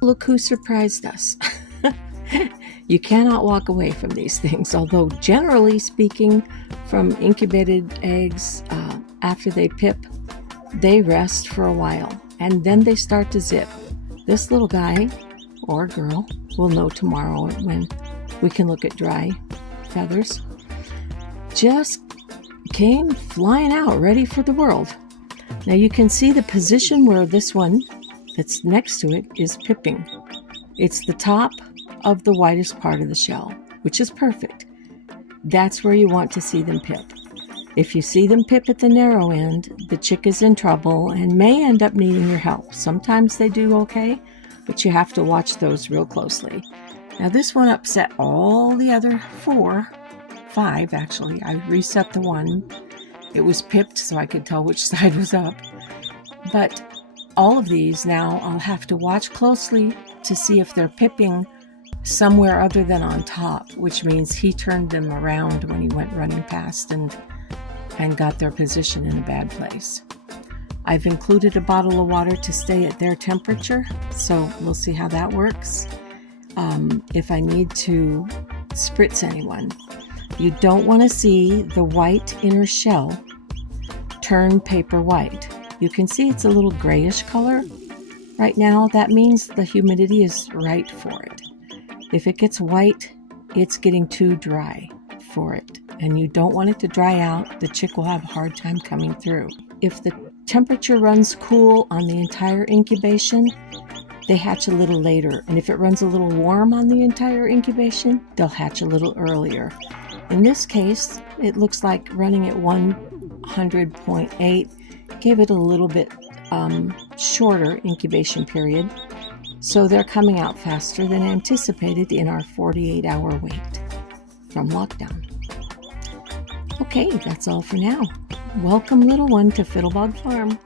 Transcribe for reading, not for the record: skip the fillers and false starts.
Look who surprised us. You cannot walk away from these things, although generally speaking, from incubated eggs, after they pip, they rest for a while, and then they start to zip. This little guy, or girl, will know tomorrow when we can look at dry feathers, just came flying out, ready for the world. Now you can see the position where this one that's next to it is pipping. It's the top of the widest part of the shell, which is perfect. That's where you want to see them pip. If you see them pip at the narrow end, the chick is in trouble and may end up needing your help. Sometimes they do okay, but you have to watch those real closely. Now this one upset all the other five actually. I reset the one. It was pipped so I could tell which side was up. But all of these now I'll have to watch closely to see if they're pipping somewhere other than on top, which means he turned them around when he went running past and got their position in a bad place. I've included a bottle of water to stay at their temperature, so we'll see how that works. If I need to spritz anyone, you don't want to see the white inner shell turn paper white. You can see it's a little grayish color right now. That means the humidity is right for it. If it gets white, it's getting too dry for it, and you don't want it to dry out. The chick will have a hard time coming through. If the temperature runs cool on the entire incubation, they hatch a little later, and if it runs a little warm on the entire incubation, they'll hatch a little earlier. In this case, it looks like running at 100.8 gave it a little bit shorter incubation period, so they're coming out faster than anticipated in our 48-hour wait from lockdown. Okay, that's all for now. Welcome, little one, to Fiddlebog Farm.